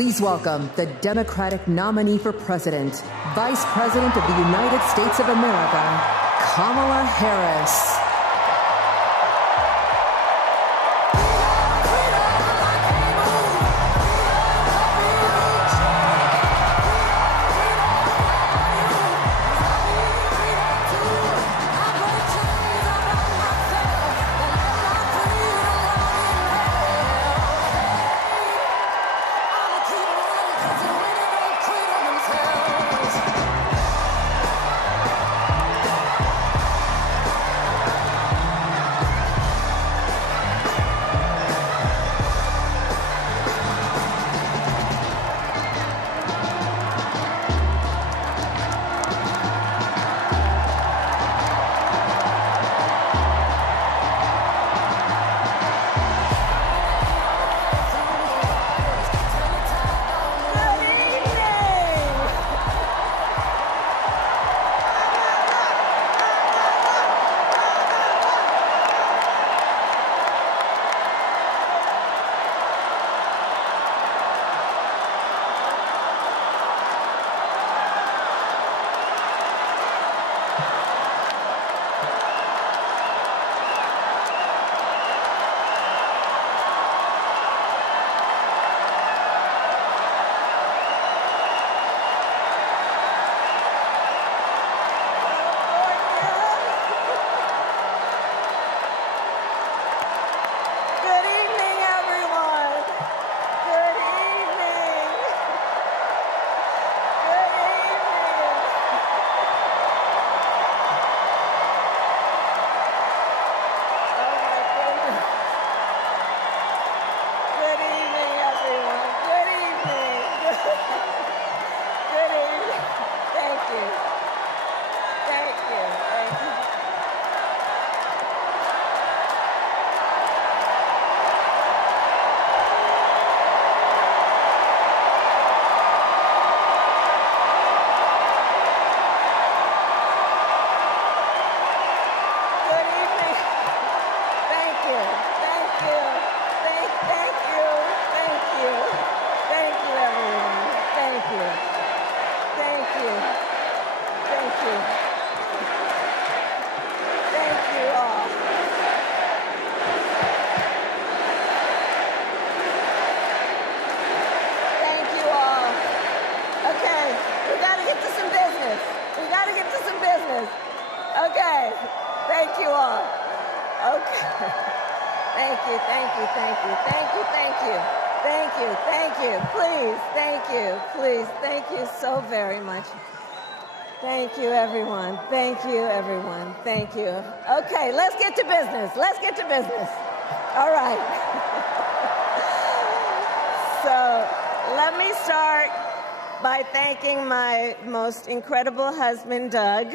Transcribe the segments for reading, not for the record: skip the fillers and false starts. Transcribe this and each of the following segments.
Please welcome the Democratic nominee for president, Vice President of the United States of America, Kamala Harris. Okay, thank you all. Okay, thank you, thank you, thank you, thank you, thank you, thank you, thank you, please, thank you, please, thank you so very much. Thank you, everyone. Thank you, everyone. Thank you. Okay, let's get to business. Let's get to business. All right. So let me start by thanking my most incredible husband, Doug,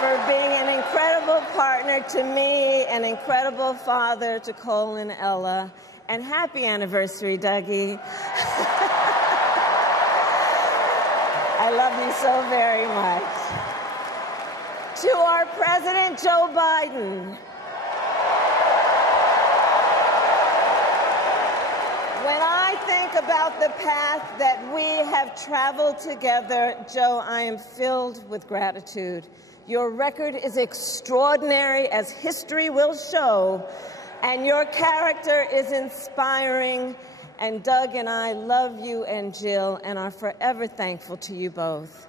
for being an incredible partner to me, an incredible father to Cole and Ella, and happy anniversary, Dougie. I love you so very much. To our President, Joe Biden. When I think about the path that we have traveled together, Joe, I am filled with gratitude. Your record is extraordinary, as history will show, and your character is inspiring. And Doug and I love you and Jill and are forever thankful to you both.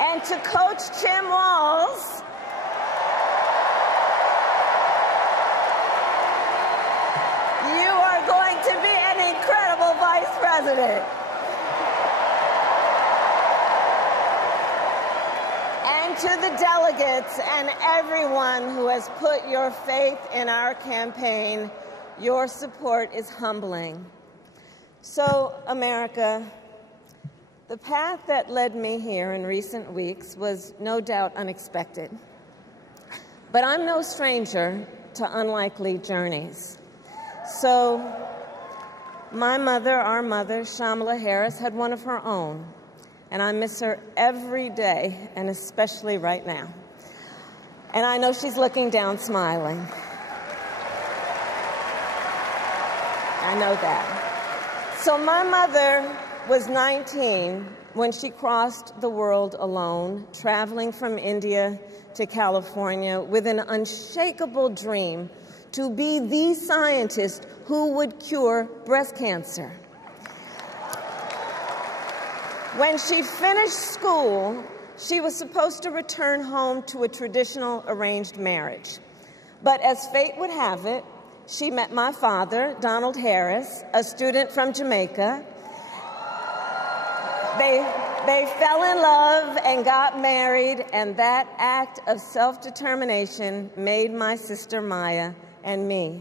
And to Coach Tim Walz, you are going to be an incredible vice president. To the delegates and everyone who has put your faith in our campaign, your support is humbling. So, America, the path that led me here in recent weeks was no doubt unexpected. But I'm no stranger to unlikely journeys. So, my mother, our mother, Kamala Harris, had one of her own. And I miss her every day, and especially right now. And I know she's looking down smiling. I know that. So my mother was 19 when she crossed the world alone, traveling from India to California with an unshakable dream to be the scientist who would cure breast cancer. When she finished school, she was supposed to return home to a traditional arranged marriage. But as fate would have it, she met my father, Donald Harris, a student from Jamaica. They fell in love and got married, and that act of self-determination made my sister Maya and me.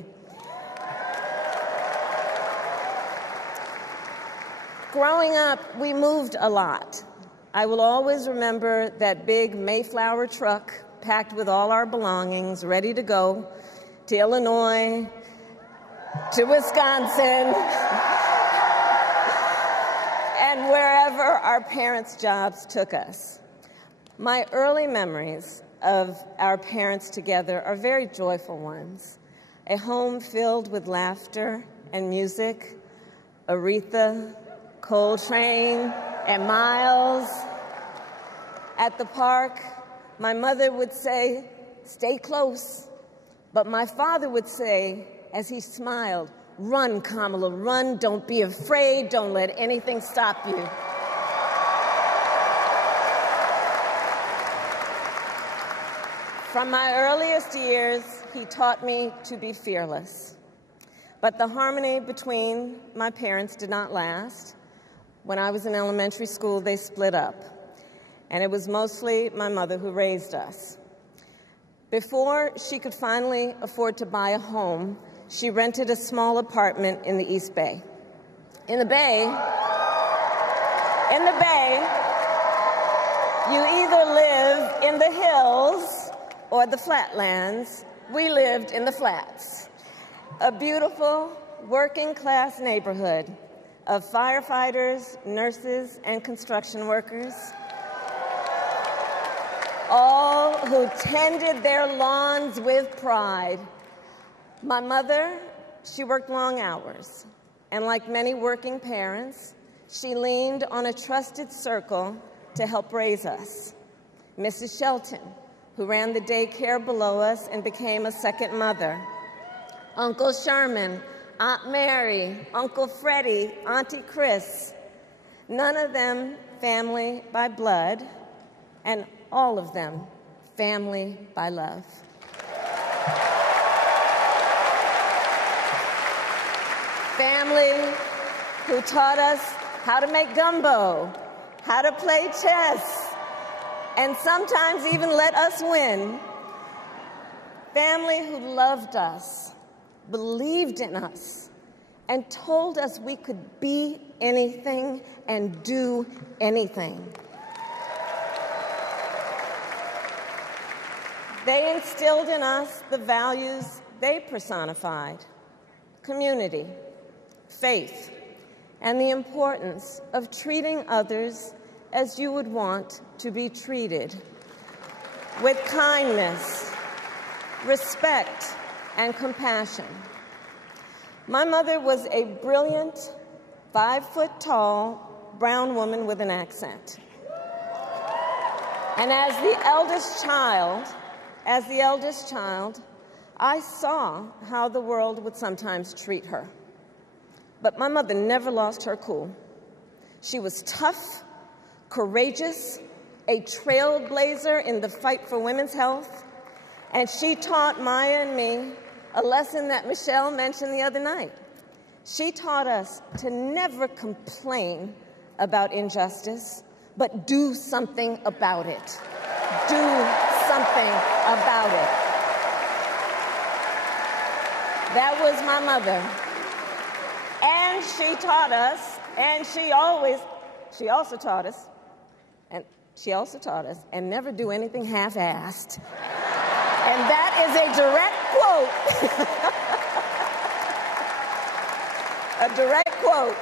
Growing up, we moved a lot. I will always remember that big Mayflower truck packed with all our belongings, ready to go to Illinois, to Wisconsin, and wherever our parents' jobs took us. My early memories of our parents together are very joyful ones. A home filled with laughter and music, Aretha, Coltrane, and Miles. At the park, my mother would say, "Stay close." But my father would say, as he smiled, "Run, Kamala, run. Don't be afraid. Don't let anything stop you." From my earliest years, he taught me to be fearless. But the harmony between my parents did not last. When I was in elementary school, they split up, and it was mostly my mother who raised us. Before she could finally afford to buy a home, she rented a small apartment in the East Bay. In the Bay, you either live in the hills or the flatlands. We lived in the flats, a beautiful working-class neighborhood of firefighters, nurses, and construction workers, all who tended their lawns with pride. My mother, she worked long hours, and like many working parents, she leaned on a trusted circle to help raise us. Mrs. Shelton, who ran the daycare below us and became a second mother. Uncle Sherman, Aunt Mary, Uncle Freddie, Auntie Chris, none of them family by blood, and all of them family by love. Family who taught us how to make gumbo, how to play chess, and sometimes even let us win. Family who loved us, believed in us, and told us we could be anything and do anything. They instilled in us the values they personified: community, faith, and the importance of treating others as you would want to be treated, with kindness, respect, and compassion. My mother was a brilliant, 5-foot-tall brown woman with an accent. And as the eldest child, I saw how the world would sometimes treat her. But my mother never lost her cool. She was tough, courageous, a trailblazer in the fight for women's health, and she taught Maya and me a lesson that Michelle mentioned the other night. She taught us to never complain about injustice, but do something about it. Do something about it. That was my mother. And she taught us, and she also taught us, and never do anything half-assed. And that is a direct quote. A direct quote